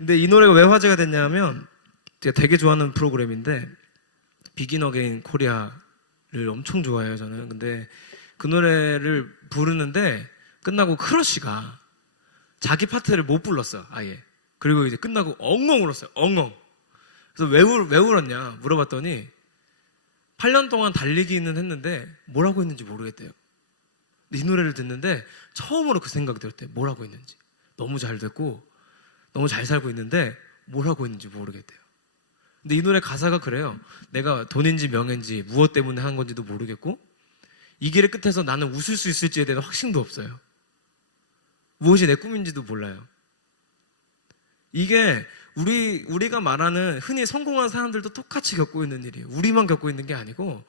근데 이 노래가 왜 화제가 됐냐면 제가 되게 좋아하는 프로그램인데 비긴 어게인 코리아를 엄청 좋아해요 저는. 근데 그 노래를 부르는데 끝나고 크러쉬가 자기 파트를 못 불렀어 아예. 그리고 이제 끝나고 엉엉 울었어요. 엉엉. 그래서 왜 울었냐 물어봤더니 8년 동안 달리기는 했는데 뭐라고 했는지 모르겠대요. 근데 이 노래를 듣는데 처음으로 그 생각이 들었대요. 뭐라고 했는지. 너무 잘 됐고 너무 잘 살고 있는데 뭐라고 했는지 모르겠대요. 근데 이 노래 가사가 그래요. 내가 돈인지 명예인지 무엇 때문에 한 건지도 모르겠고 이 길의 끝에서 나는 웃을 수 있을지에 대한 확신도 없어요. 무엇이 내 꿈인지도 몰라요. 이게 우리가 말하는 흔히 성공한 사람들도 똑같이 겪고 있는 일이에요. 우리만 겪고 있는 게 아니고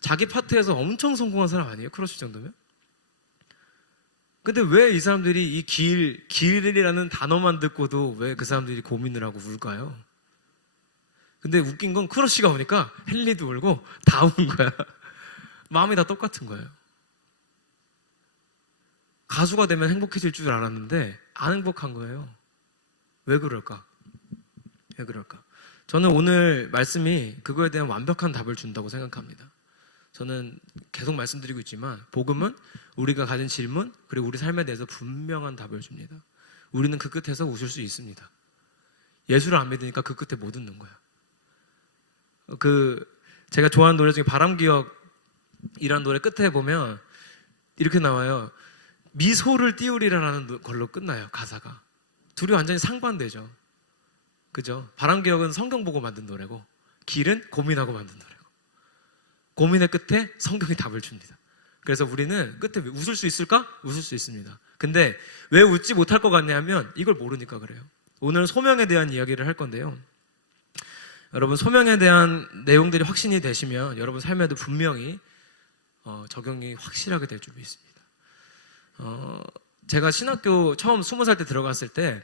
자기 파트에서 엄청 성공한 사람 아니에요? 크러쉬 정도면? 근데 왜 이 사람들이 이 길이라는 단어만 듣고도 왜 그 사람들이 고민을 하고 울까요? 근데 웃긴 건 크러쉬가 오니까 헨리도 울고 다 우는 거야. 마음이 다 똑같은 거예요. 가수가 되면 행복해질 줄 알았는데 안 행복한 거예요. 왜 그럴까? 왜 그럴까? 저는 오늘 말씀이 그거에 대한 완벽한 답을 준다고 생각합니다. 저는 계속 말씀드리고 있지만 복음은 우리가 가진 질문 그리고 우리 삶에 대해서 분명한 답을 줍니다. 우리는 그 끝에서 웃을 수 있습니다. 예수를 안 믿으니까 그 끝에 못 웃는 거야. 제가 좋아하는 노래 중에 바람기억이라는 노래 끝에 보면 이렇게 나와요. 미소를 띄우리라라는 걸로 끝나요. 가사가. 둘이 완전히 상반되죠. 그죠? 바람기억은 성경 보고 만든 노래고 길은 고민하고 만든 노래고 고민의 끝에 성경이 답을 줍니다. 그래서 우리는 끝에 웃을 수 있을까? 웃을 수 있습니다. 근데 왜 웃지 못할 것 같냐면 이걸 모르니까 그래요. 오늘 소명에 대한 이야기를 할 건데요. 여러분 소명에 대한 내용들이 확신이 되시면 여러분 삶에도 분명히 적용이 확실하게 될 줄 믿습니다. 제가 신학교 처음 20살 때 들어갔을 때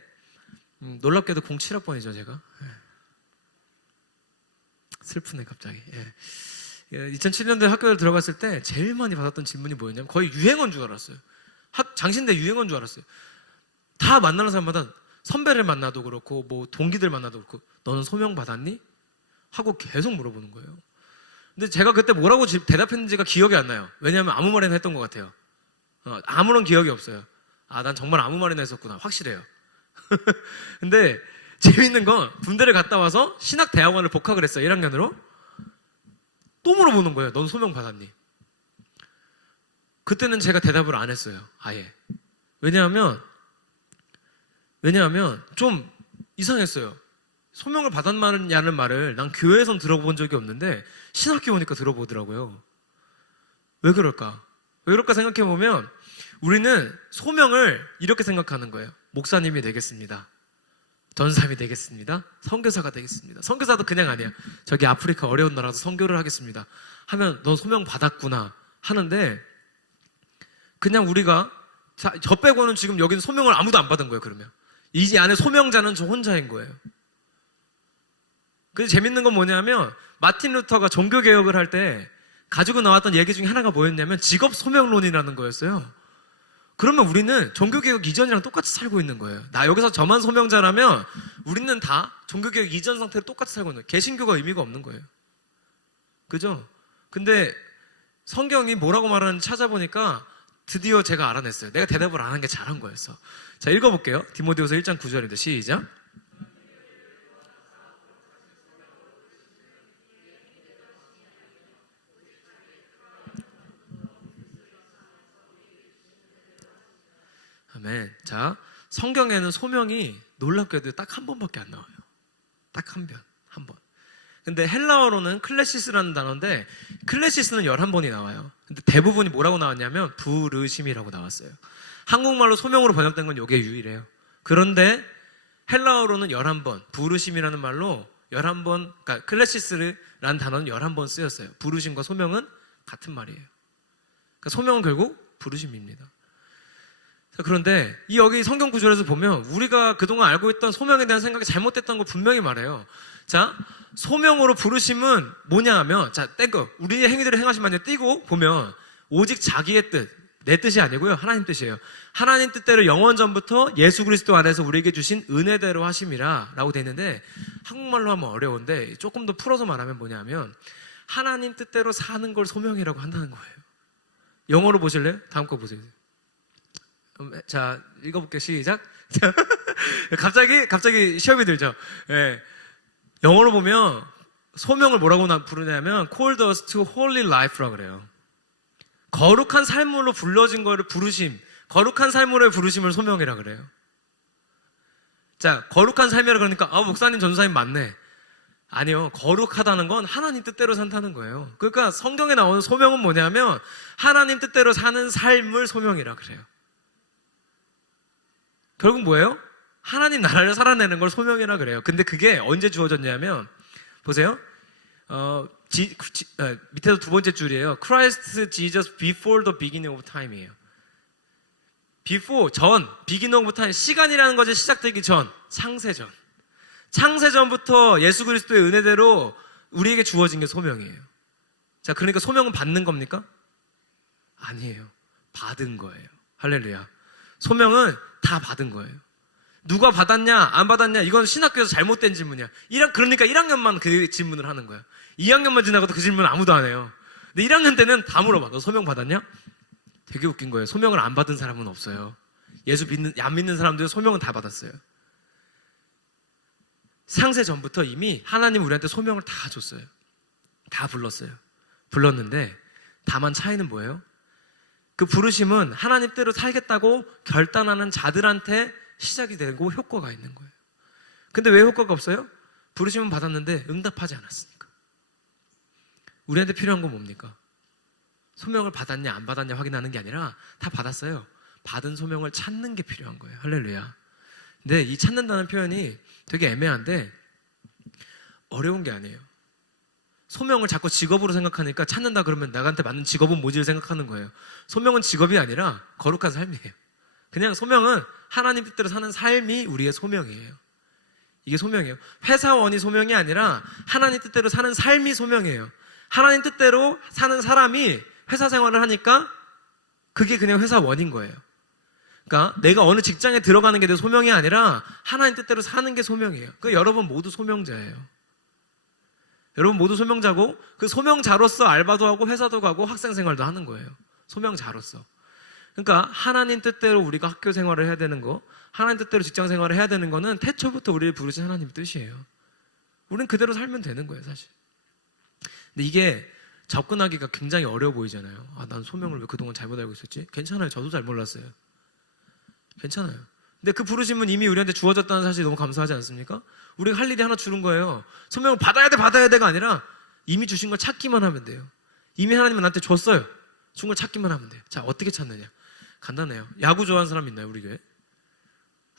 놀랍게도 07학번이죠 제가. 슬프네 갑자기. 2007년도에 학교를 들어갔을 때 제일 많이 받았던 질문이 뭐였냐면 거의 유행어인 줄 알았어요. 장신대 유행어인 줄 알았어요. 다 만나는 사람마다 선배를 만나도 그렇고 뭐 동기들 만나도 그렇고 너는 소명 받았니? 하고 계속 물어보는 거예요. 근데 제가 그때 뭐라고 대답했는지가 기억이 안 나요. 왜냐하면 아무 말이나 했던 것 같아요. 아무런 기억이 없어요. 난 정말 아무 말이나 했었구나. 확실해요. 근데 재밌는 건 군대를 갔다 와서 신학대학원을 복학을 했어요. 1학년으로. 또 물어보는 거예요. 넌 소명 받았니? 그때는 제가 대답을 안 했어요. 아예. 왜냐하면 좀 이상했어요. 소명을 받았냐는 말을 난 교회에선 들어본 적이 없는데 신학교 오니까 들어보더라고요. 왜 그럴까? 왜 그럴까 생각해보면 우리는 소명을 이렇게 생각하는 거예요. 목사님이 되겠습니다. 전사님이 되겠습니다. 선교사가 되겠습니다. 선교사도 그냥 아니야. 저기 아프리카 어려운 나라도 선교를 하겠습니다. 하면 너 소명 받았구나 하는데 그냥 우리가 저 빼고는 지금 여기는 소명을 아무도 안 받은 거예요. 그러면 이 안에 소명자는 저 혼자인 거예요. 근데 재밌는 건 뭐냐면 마틴 루터가 종교개혁을 할 때 가지고 나왔던 얘기 중에 하나가 뭐였냐면 직업 소명론이라는 거였어요. 그러면 우리는 종교개혁 이전이랑 똑같이 살고 있는 거예요. 나 여기서 저만 소명자라면 우리는 다 종교개혁 이전 상태로 똑같이 살고 있는 거예요. 개신교가 의미가 없는 거예요. 그죠? 근데 성경이 뭐라고 말하는지 찾아보니까 드디어 제가 알아냈어요. 내가 대답을 안 한 게 잘한 거였어. 자, 읽어볼게요. 디모데후서 1장 9절입니다. 시작. 아멘. 자, 성경에는 소명이 놀랍게도 딱 한 번밖에 안 나와요. 딱 한 번. 근데 헬라어로는 클레시스라는 단어인데 클레시스는 11번이 나와요. 근데 대부분이 뭐라고 나왔냐면 부르심이라고 나왔어요. 한국말로 소명으로 번역된 건 이게 유일해요. 그런데 헬라어로는 11번, 부르심이라는 말로 11번, 그러니까 클레시스라는 단어는 11번 쓰였어요. 부르심과 소명은 같은 말이에요. 그러니까 소명은 결국 부르심입니다. 그런데 여기 성경 구절에서 보면 우리가 그동안 알고 있던 소명에 대한 생각이 잘못됐던 걸 분명히 말해요. 자, 소명으로 부르심은 뭐냐 하면 자, 떼고 우리의 행위들을 행하시면 떼고 보면 오직 자기의 뜻, 내 뜻이 아니고요. 하나님 뜻이에요. 하나님 뜻대로 영원 전부터 예수 그리스도 안에서 우리에게 주신 은혜대로 하심이라 라고 돼 있는데, 한국말로 하면 어려운데 조금 더 풀어서 말하면 뭐냐면 하나님 뜻대로 사는 걸 소명이라고 한다는 거예요. 영어로 보실래요? 다음 거 보세요. 자, 읽어볼게요. 시작. 갑자기 시험이 들죠. 예. 영어로 보면 소명을 뭐라고 부르냐면 called us to holy life라고 그래요. 거룩한 삶으로 불러진 거를 부르심, 거룩한 삶으로의 부르심을 소명이라 그래요. 자, 거룩한 삶이라 그러니까 목사님 전도사님 맞네. 아니요. 거룩하다는 건 하나님 뜻대로 산다는 거예요. 그러니까 성경에 나오는 소명은 뭐냐면 하나님 뜻대로 사는 삶을 소명이라 그래요. 결국 뭐예요? 하나님 나라를 살아내는 걸 소명이라 그래요. 근데 그게 언제 주어졌냐면 보세요. 밑에서 두 번째 줄이에요. Christ Jesus before the beginning of time이에요. before, 전, beginning of time, 시간이라는 것이 시작되기 전, 창세전. 창세전부터 예수 그리스도의 은혜대로 우리에게 주어진 게 소명이에요. 자, 그러니까 소명은 받는 겁니까? 아니에요. 받은 거예요. 할렐루야. 소명은 다 받은 거예요. 누가 받았냐, 안 받았냐, 이건 신학교에서 잘못된 질문이야. 그러니까 1학년만 그 질문을 하는 거야. 2학년만 지나고도 그 질문을 아무도 안 해요. 근데 1학년 때는 다 물어봐. 너 소명 받았냐? 되게 웃긴 거예요. 소명을 안 받은 사람은 없어요. 안 믿는 사람들은 소명은 다 받았어요. 창세 전부터 이미 하나님 우리한테 소명을 다 줬어요. 다 불렀는데 다만 차이는 뭐예요? 그 부르심은 하나님 뜻대로 살겠다고 결단하는 자들한테 시작이 되고 효과가 있는 거예요. 근데 왜 효과가 없어요? 부르심은 받았는데 응답하지 않았으니까. 우리한테 필요한 건 뭡니까? 소명을 받았냐 안 받았냐 확인하는 게 아니라 다 받았어요. 받은 소명을 찾는 게 필요한 거예요. 할렐루야. 근데 이 찾는다는 표현이 되게 애매한데 어려운 게 아니에요. 소명을 자꾸 직업으로 생각하니까 찾는다 그러면 나한테 맞는 직업은 뭐지를 생각하는 거예요. 소명은 직업이 아니라 거룩한 삶이에요. 그냥 소명은 하나님 뜻대로 사는 삶이 우리의 소명이에요. 이게 소명이에요. 회사원이 소명이 아니라 하나님 뜻대로 사는 삶이 소명이에요. 하나님 뜻대로 사는 사람이 회사 생활을 하니까 그게 그냥 회사원인 거예요. 그러니까 내가 어느 직장에 들어가는 게 내 소명이 아니라 하나님 뜻대로 사는 게 소명이에요. 그러니까 여러분 모두 소명자예요. 여러분 모두 소명자고 그 소명자로서 알바도 하고 회사도 가고 학생 생활도 하는 거예요. 소명자로서. 그러니까 하나님 뜻대로 우리가 학교 생활을 해야 되는 거, 하나님 뜻대로 직장 생활을 해야 되는 거는 태초부터 우리를 부르신 하나님 뜻이에요. 우리는 그대로 살면 되는 거예요, 사실. 근데 이게 접근하기가 굉장히 어려워 보이잖아요. 난 소명을 왜 그동안 잘못 알고 있었지? 괜찮아요. 저도 잘 몰랐어요. 괜찮아요. 근데 그 부르심은 이미 우리한테 주어졌다는 사실이 너무 감사하지 않습니까? 우리가 할 일이 하나 주는 거예요. 소명을 받아야 돼가 아니라 이미 주신 걸 찾기만 하면 돼요. 이미 하나님은 나한테 줬어요. 준 걸 찾기만 하면 돼요. 자, 어떻게 찾느냐? 간단해요. 야구 좋아하는 사람 있나요, 우리 교회?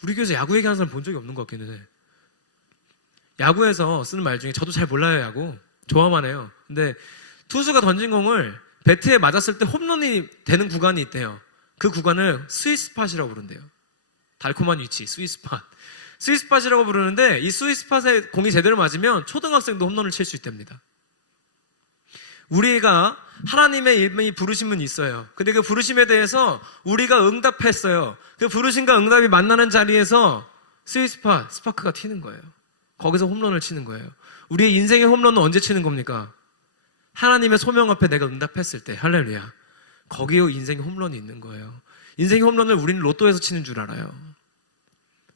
우리 교회에서 야구 얘기하는 사람 본 적이 없는 것 같기는 해. 야구에서 쓰는 말 중에 저도 잘 몰라요, 야구. 좋아만 해요. 근데 투수가 던진 공을 배트에 맞았을 때 홈런이 되는 구간이 있대요. 그 구간을 스윗스팟이라고 부른대요. 달콤한 위치, 스윗스팟. 스윗스팟이라고 부르는데 이 스윗스팟에 공이 제대로 맞으면 초등학생도 홈런을 칠 수 있답니다. 우리가 하나님의 이름이 부르심은 있어요. 근데 그 부르심에 대해서 우리가 응답했어요. 그 부르심과 응답이 만나는 자리에서 스윗스팟, 스파크가 튀는 거예요. 거기서 홈런을 치는 거예요. 우리의 인생의 홈런은 언제 치는 겁니까? 하나님의 소명 앞에 내가 응답했을 때. 할렐루야. 거기에 인생의 홈런이 있는 거예요. 인생의 홈런을 우리는 로또에서 치는 줄 알아요.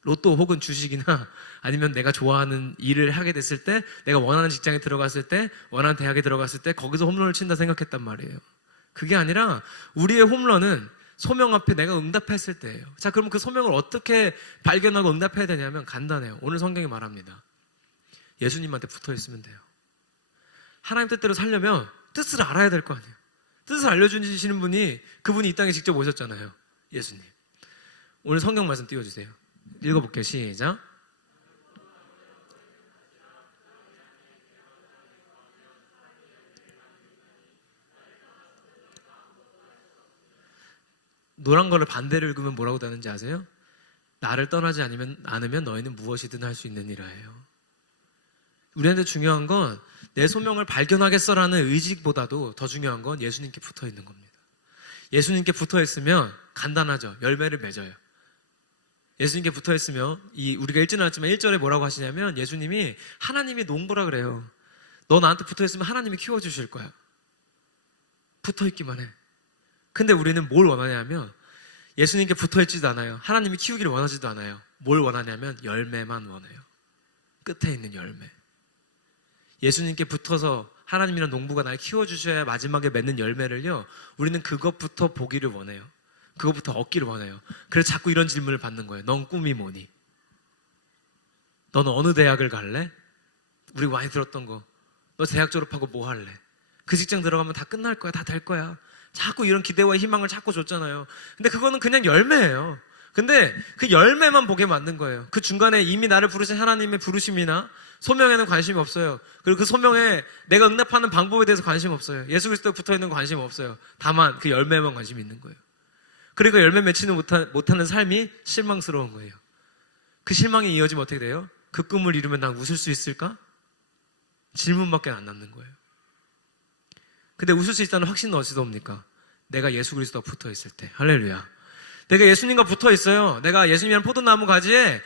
로또 혹은 주식이나 아니면 내가 좋아하는 일을 하게 됐을 때, 내가 원하는 직장에 들어갔을 때, 원하는 대학에 들어갔을 때 거기서 홈런을 친다 생각했단 말이에요. 그게 아니라 우리의 홈런은 소명 앞에 내가 응답했을 때예요. 자, 그럼 그 소명을 어떻게 발견하고 응답해야 되냐면 간단해요. 오늘 성경이 말합니다. 예수님한테 붙어 있으면 돼요. 하나님 뜻대로 살려면 뜻을 알아야 될 거 아니에요. 뜻을 알려주시는 분이 그분이 이 땅에 직접 오셨잖아요. 예수님. 오늘 성경 말씀 띄워주세요. 읽어볼게요. 시작. 노란 거를 반대로 읽으면 뭐라고 되는지 아세요? 나를 떠나지 않으면 너희는 무엇이든 할 수 있는 이라예요. 우리한테 중요한 건 내 소명을 발견하겠어라는 의지보다도 더 중요한 건 예수님께 붙어 있는 겁니다. 예수님께 붙어 있으면 간단하죠. 열매를 맺어요. 예수님께 붙어 있으면 우리가 읽지는 않았지만 1절에 뭐라고 하시냐면 예수님이 하나님이 농부라 그래요. 너 나한테 붙어 있으면 하나님이 키워주실 거야. 붙어 있기만 해. 근데 우리는 뭘 원하냐면 예수님께 붙어 있지도 않아요. 하나님이 키우기를 원하지도 않아요. 뭘 원하냐면 열매만 원해요. 끝에 있는 열매. 예수님께 붙어서 하나님이란 농부가 날 키워주셔야 마지막에 맺는 열매를요, 우리는 그것부터 보기를 원해요. 그것부터 얻기를 원해요. 그래서 자꾸 이런 질문을 받는 거예요. 넌 꿈이 뭐니? 너는 어느 대학을 갈래? 우리 많이 들었던 거. 너 대학 졸업하고 뭐 할래? 그 직장 들어가면 다 끝날 거야. 다 될 거야. 자꾸 이런 기대와 희망을 자꾸 줬잖아요. 근데 그거는 그냥 열매예요. 근데 그 열매만 보게 만든 거예요. 그 중간에 이미 나를 부르신 하나님의 부르심이나 소명에는 관심이 없어요. 그리고 그 소명에 내가 응답하는 방법에 대해서 관심 없어요. 예수 그리스도에 붙어있는 관심 없어요. 다만 그 열매만 관심이 있는 거예요. 그리고 열매 맺지는 못하는 삶이 실망스러운 거예요. 그 실망이 이어지면 어떻게 돼요? 그 꿈을 이루면 난 웃을 수 있을까? 질문밖에 안 남는 거예요. 근데 웃을 수 있다는 확신은 어디서 옵니까? 내가 예수 그리스도와 붙어 있을 때. 할렐루야. 내가 예수님과 붙어 있어요. 내가 예수님이란 포도나무 가지에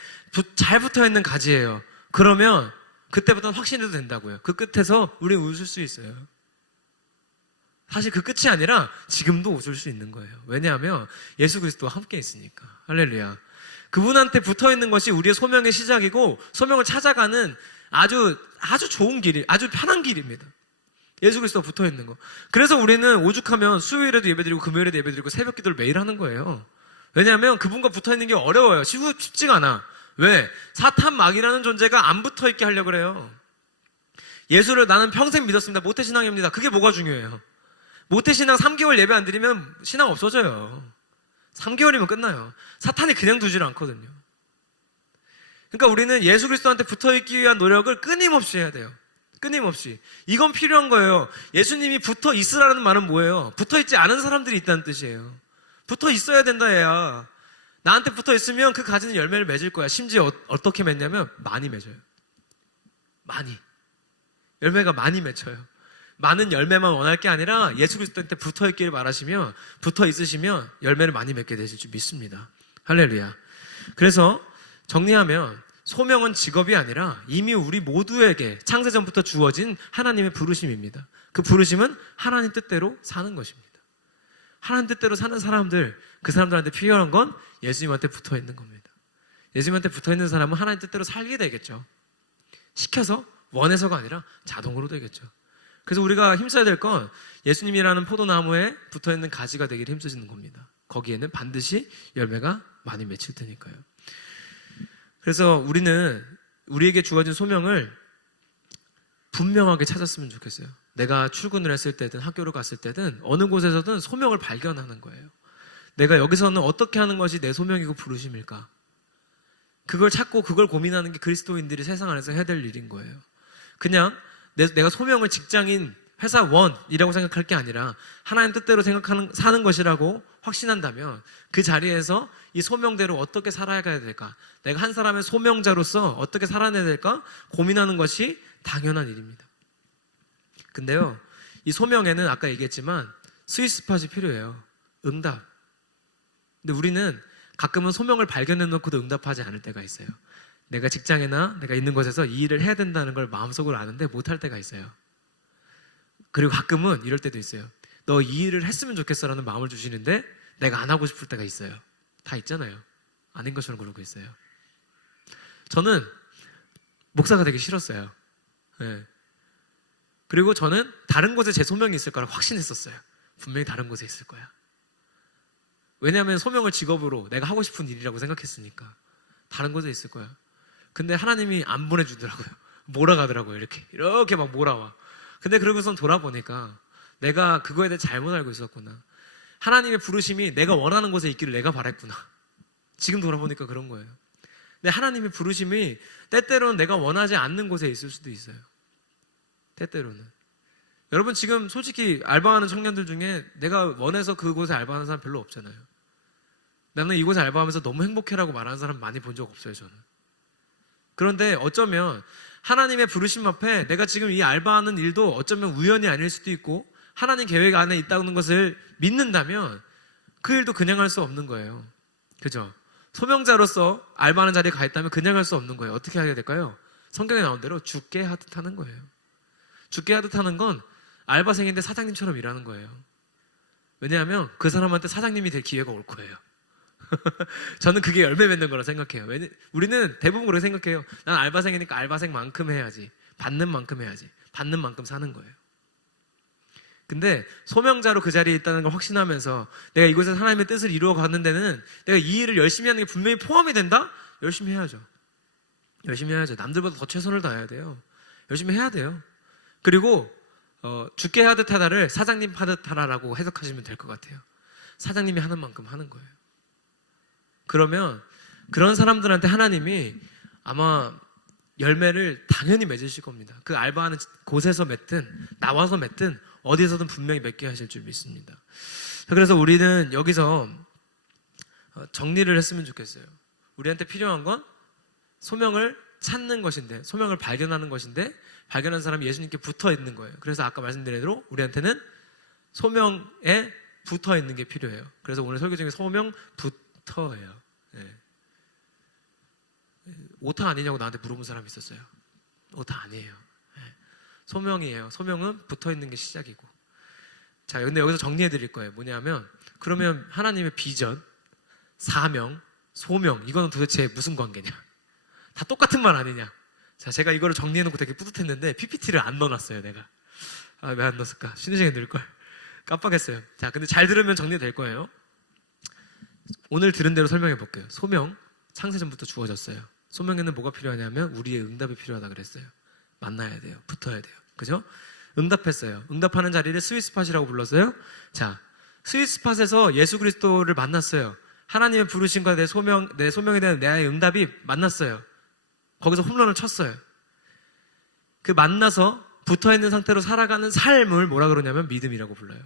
잘 붙어 있는 가지예요. 그러면 그때부터는 확신해도 된다고요. 그 끝에서 우리는 웃을 수 있어요. 사실 그 끝이 아니라 지금도 웃을 수 있는 거예요. 왜냐하면 예수 그리스도와 함께 있으니까. 할렐루야. 그분한테 붙어 있는 것이 우리의 소명의 시작이고 소명을 찾아가는 아주 좋은 길이, 아주 편한 길입니다. 예수 그리스도와 붙어 있는 거. 그래서 우리는 오죽하면 수요일에도 예배드리고 금요일에도 예배드리고 새벽 기도를 매일 하는 거예요. 왜냐하면 그분과 붙어 있는 게 어려워요. 쉽지가 않아. 왜? 사탄 마귀라는 존재가 안 붙어 있게 하려고 그래요. 예수를 나는 평생 믿었습니다. 모태신앙입니다. 그게 뭐가 중요해요? 모태신앙 3개월 예배 안 드리면 신앙 없어져요. 3개월이면 끝나요. 사탄이 그냥 두질 않거든요. 그러니까 우리는 예수 그리스도한테 붙어있기 위한 노력을 끊임없이 해야 돼요. 끊임없이. 이건 필요한 거예요. 예수님이 붙어 있으라는 말은 뭐예요? 붙어 있지 않은 사람들이 있다는 뜻이에요. 붙어 있어야 된다 얘야. 나한테 붙어 있으면 그 가지는 열매를 맺을 거야. 심지어 어떻게 맺냐면 많이 맺어요. 많이. 열매가 많이 맺혀요. 많은 열매만 원할 게 아니라 예수 그리스도한테 붙어 있기를 바라시면, 붙어 있으시면 열매를 많이 맺게 되실 줄 믿습니다. 할렐루야. 그래서 정리하면 소명은 직업이 아니라 이미 우리 모두에게 창세전부터 주어진 하나님의 부르심입니다. 그 부르심은 하나님 뜻대로 사는 것입니다. 하나님 뜻대로 사는 사람들, 그 사람들한테 필요한 건 예수님한테 붙어 있는 겁니다. 예수님한테 붙어 있는 사람은 하나님 뜻대로 살게 되겠죠. 시켜서, 원해서가 아니라 자동으로 되겠죠. 그래서 우리가 힘써야 될 건 예수님이라는 포도나무에 붙어 있는 가지가 되기를 힘쓰시는 겁니다. 거기에는 반드시 열매가 많이 맺힐 테니까요. 그래서 우리는 우리에게 주어진 소명을 분명하게 찾았으면 좋겠어요. 내가 출근을 했을 때든 학교를 갔을 때든 어느 곳에서든 소명을 발견하는 거예요. 내가 여기서는 어떻게 하는 것이 내 소명이고 부르심일까? 그걸 찾고 그걸 고민하는 게 그리스도인들이 세상 안에서 해야 될 일인 거예요. 그냥 내가 소명을 직장인 회사원이라고 생각할 게 아니라 하나님 뜻대로 사는 것이라고 확신한다면 그 자리에서 이 소명대로 어떻게 살아가야 될까? 내가 한 사람의 소명자로서 어떻게 살아내야 될까? 고민하는 것이 당연한 일입니다. 근데요, 이 소명에는 아까 얘기했지만 스위스팟이 필요해요. 응답. 근데 우리는 가끔은 소명을 발견해놓고도 응답하지 않을 때가 있어요. 내가 직장이나 내가 있는 곳에서 이 일을 해야 된다는 걸 마음속으로 아는데 못할 때가 있어요. 그리고 가끔은 이럴 때도 있어요. 너 이 일을 했으면 좋겠어라는 마음을 주시는데 내가 안 하고 싶을 때가 있어요. 다 있잖아요. 아닌 것처럼 그러고 있어요. 저는 목사가 되기 싫었어요. 네. 그리고 저는 다른 곳에 제 소명이 있을 거라고 확신했었어요. 분명히 다른 곳에 있을 거야. 왜냐하면 소명을 직업으로 내가 하고 싶은 일이라고 생각했으니까 다른 곳에 있을 거야. 근데 하나님이 안 보내주더라고요. 몰아가더라고요. 이렇게 막 몰아와. 근데 그러고선 돌아보니까 내가 그거에 대해 잘못 알고 있었구나. 하나님의 부르심이 내가 원하는 곳에 있기를 내가 바랬구나. 지금 돌아보니까 그런 거예요. 근데 하나님의 부르심이 때때로는 내가 원하지 않는 곳에 있을 수도 있어요. 때때로는. 여러분 지금 솔직히 알바하는 청년들 중에 내가 원해서 그곳에 알바하는 사람 별로 없잖아요. 나는 이곳에 알바하면서 너무 행복해라고 말하는 사람 많이 본 적 없어요, 저는. 그런데 어쩌면 하나님의 부르심 앞에 내가 지금 이 알바하는 일도 어쩌면 우연이 아닐 수도 있고 하나님 계획 안에 있다는 것을 믿는다면 그 일도 그냥 할 수 없는 거예요. 그죠? 소명자로서 알바하는 자리에 가 있다면 그냥 할 수 없는 거예요. 어떻게 해야 될까요? 성경에 나온 대로 죽게 하듯 하는 거예요. 죽게 하듯 하는 건 알바생인데 사장님처럼 일하는 거예요. 왜냐하면 그 사람한테 사장님이 될 기회가 올 거예요. 저는 그게 열매 맺는 거라 생각해요. 우리는 대부분 그렇게 생각해요. 난 알바생이니까 알바생만큼 해야지. 받는 만큼 해야지. 받는 만큼 사는 거예요. 근데 소명자로 그 자리에 있다는 걸 확신하면서 내가 이곳에서 하나님의 뜻을 이루어 가는 데는 내가 이 일을 열심히 하는 게 분명히 포함이 된다? 열심히 해야죠. 열심히 해야죠. 남들보다 더 최선을 다해야 돼요. 열심히 해야 돼요. 그리고 죽게 하듯 하다를 사장님 하듯 하라라고 해석하시면 될 것 같아요. 사장님이 하는 만큼 하는 거예요. 그러면 그런 사람들한테 하나님이 아마 열매를 당연히 맺으실 겁니다. 그 알바하는 곳에서 맺든 나와서 맺든 어디서든 분명히 맺게 하실 줄 믿습니다. 그래서 우리는 여기서 정리를 했으면 좋겠어요. 우리한테 필요한 건 소명을 찾는 것인데, 소명을 발견하는 것인데, 발견한 사람이 예수님께 붙어 있는 거예요. 그래서 아까 말씀드린 대로 우리한테는 소명에 붙어 있는 게 필요해요. 그래서 오늘 설교 중에 소명 붙어예요. 네. 오타 아니냐고 나한테 물어본 사람이 있었어요. 오타 아니에요. 네. 소명이에요. 소명은 붙어 있는 게 시작이고. 자, 근데 여기서 정리해 드릴 거예요. 뭐냐면, 그러면 하나님의 비전, 사명, 소명, 이거는 도대체 무슨 관계냐? 다 똑같은 말 아니냐? 자, 제가 이거를 정리해 놓고 되게 뿌듯했는데 PPT를 안 넣어놨어요, 내가. 아, 왜 안 넣었을까? 쉬는 시간에 넣을 걸. 깜빡했어요. 자, 근데 잘 들으면 정리될 거예요. 오늘 들은 대로 설명해 볼게요. 소명, 창세전부터 주어졌어요. 소명에는 뭐가 필요하냐면 우리의 응답이 필요하다 그랬어요. 만나야 돼요. 붙어야 돼요. 그죠? 응답했어요. 응답하는 자리를 스윗스팟이라고 불렀어요. 자, 스윗스팟에서 예수 그리스도를 만났어요. 하나님의 부르심과 내 소명에 대한 내 응답이 만났어요. 거기서 홈런을 쳤어요. 그 만나서 붙어있는 상태로 살아가는 삶을 뭐라 그러냐면 믿음이라고 불러요.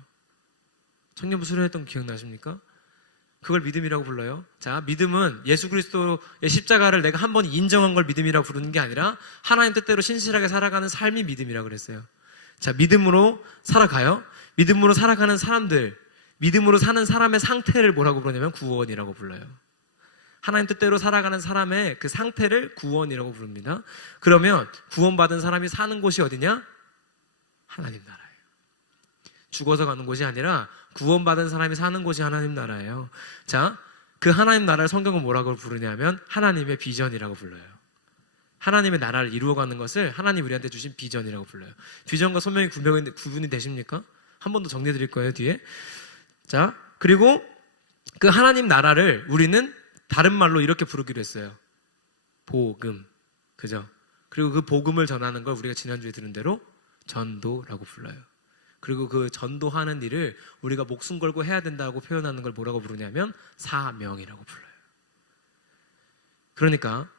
청년부 수련했던 거 기억나십니까? 그걸 믿음이라고 불러요. 자, 믿음은 예수 그리스도의 십자가를 내가 한 번 인정한 걸 믿음이라고 부르는 게 아니라 하나님 뜻대로 신실하게 살아가는 삶이 믿음이라고 그랬어요. 자, 믿음으로 살아가요. 믿음으로 살아가는 사람들, 믿음으로 사는 사람의 상태를 뭐라고 부르냐면 구원이라고 불러요. 하나님 뜻대로 살아가는 사람의 그 상태를 구원이라고 부릅니다. 그러면 구원받은 사람이 사는 곳이 어디냐? 하나님 나라예요. 죽어서 가는 곳이 아니라 구원받은 사람이 사는 곳이 하나님 나라예요. 자, 그 하나님 나라를 성경은 뭐라고 부르냐면 하나님의 비전이라고 불러요. 하나님의 나라를 이루어가는 것을 하나님 우리한테 주신 비전이라고 불러요. 비전과 소명이 구분이 되십니까? 한 번 더 정리해 드릴 거예요, 뒤에. 자, 그리고 그 하나님 나라를 우리는 다른 말로 이렇게 부르기로 했어요. 복음. 그죠? 그리고 그 복음을 전하는 걸 우리가 지난주에 들은 대로 전도라고 불러요. 그리고 그 전도하는 일을 우리가 목숨 걸고 해야 된다고 표현하는 걸 뭐라고 부르냐면 사명이라고 불러요. 그러니까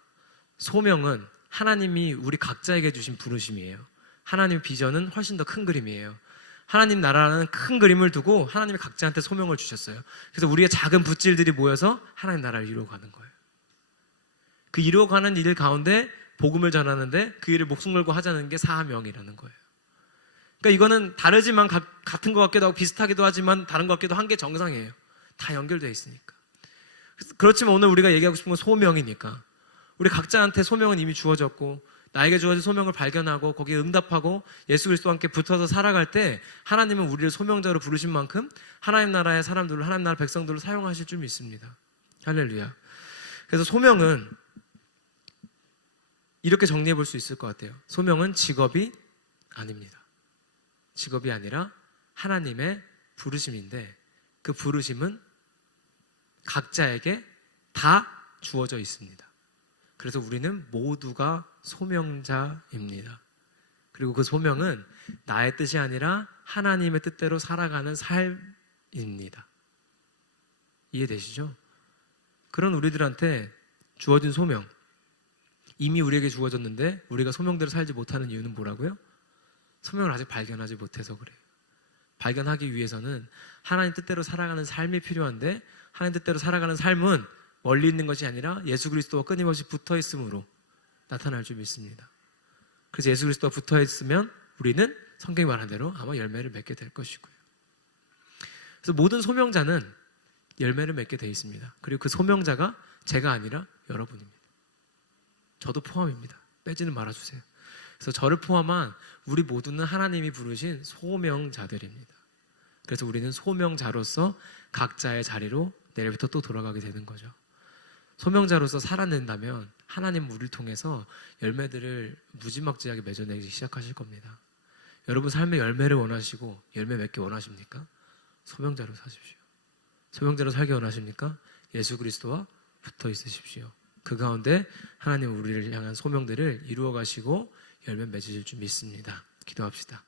소명은 하나님이 우리 각자에게 주신 부르심이에요. 하나님의 비전은 훨씬 더 큰 그림이에요. 하나님 나라라는 큰 그림을 두고 하나님이 각자한테 소명을 주셨어요. 그래서 우리의 작은 붓질들이 모여서 하나님 나라를 이루어가는 거예요. 그 이루어가는 일 가운데 복음을 전하는데 그 일을 목숨 걸고 하자는 게 사명이라는 거예요. 그러니까 이거는 다르지만 같은 것 같기도 하고 비슷하기도 하지만 다른 것 같기도 한 게 정상이에요. 다 연결되어 있으니까. 그렇지만 오늘 우리가 얘기하고 싶은 건 소명이니까 우리 각자한테 소명은 이미 주어졌고 나에게 주어진 소명을 발견하고 거기에 응답하고 예수 그리스도와 함께 붙어서 살아갈 때 하나님은 우리를 소명자로 부르신 만큼 하나님 나라의 사람들을 하나님 나라 백성들을 사용하실 줄 믿습니다. 할렐루야. 그래서 소명은 이렇게 정리해 볼 수 있을 것 같아요. 소명은 직업이 아닙니다. 직업이 아니라 하나님의 부르심인데 그 부르심은 각자에게 다 주어져 있습니다. 그래서 우리는 모두가 소명자입니다. 그리고 그 소명은 나의 뜻이 아니라 하나님의 뜻대로 살아가는 삶입니다. 이해되시죠? 그런 우리들한테 주어진 소명, 이미 우리에게 주어졌는데 우리가 소명대로 살지 못하는 이유는 뭐라고요? 소명을 아직 발견하지 못해서 그래요. 발견하기 위해서는 하나님 뜻대로 살아가는 삶이 필요한데 하나님 뜻대로 살아가는 삶은 멀리 있는 것이 아니라 예수 그리스도와 끊임없이 붙어 있음으로 나타날 줄 믿습니다. 그래서 예수 그리스도와 붙어 있으면 우리는 성경이 말한 대로 아마 열매를 맺게 될 것이고요. 그래서 모든 소명자는 열매를 맺게 돼 있습니다. 그리고 그 소명자가 제가 아니라 여러분입니다. 저도 포함입니다. 빼지는 말아주세요. 그래서 저를 포함한 우리 모두는 하나님이 부르신 소명자들입니다. 그래서 우리는 소명자로서 각자의 자리로 내일부터 또 돌아가게 되는 거죠. 소명자로서 살아낸다면 하나님 우리를 통해서 열매들을 무지막지하게 맺어내기 시작하실 겁니다. 여러분 삶의 열매를 원하시고 열매 맺기 원하십니까? 소명자로 사십시오. 소명자로 살기 원하십니까? 예수 그리스도와 붙어 있으십시오. 그 가운데 하나님 우리를 향한 소명들을 이루어 가시고 열매 맺으실 줄 믿습니다. 기도합시다.